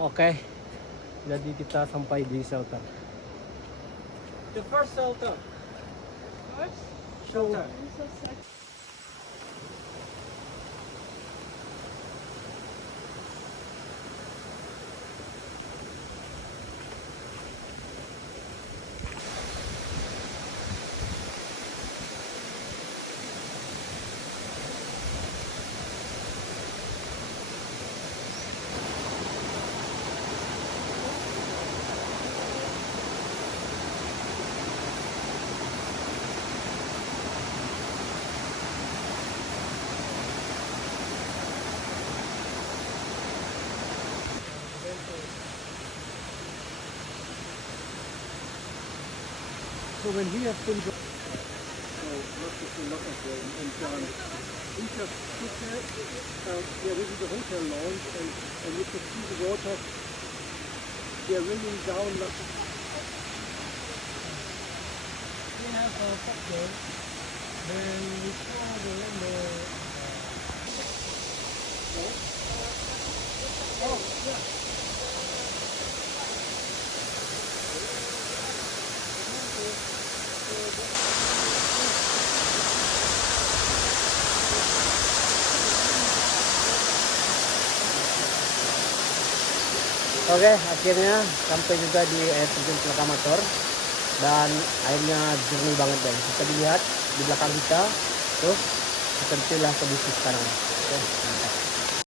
Okay. Jadi kita sampai di shelter. The first shelter. First, Shelter. I'm so sad. So when we have been so lots of lot of rain and we just stood there. There is the hotel lounge and you could see the water. They're running down. We have a photo. Then we saw the oh yeah. Oke, akhirnya sampai juga di air terjun Plakamator dan airnya jernih banget guys. Bisa dilihat di belakang kita, tuh sepertilah kondisi sekarang. Oke, mantap.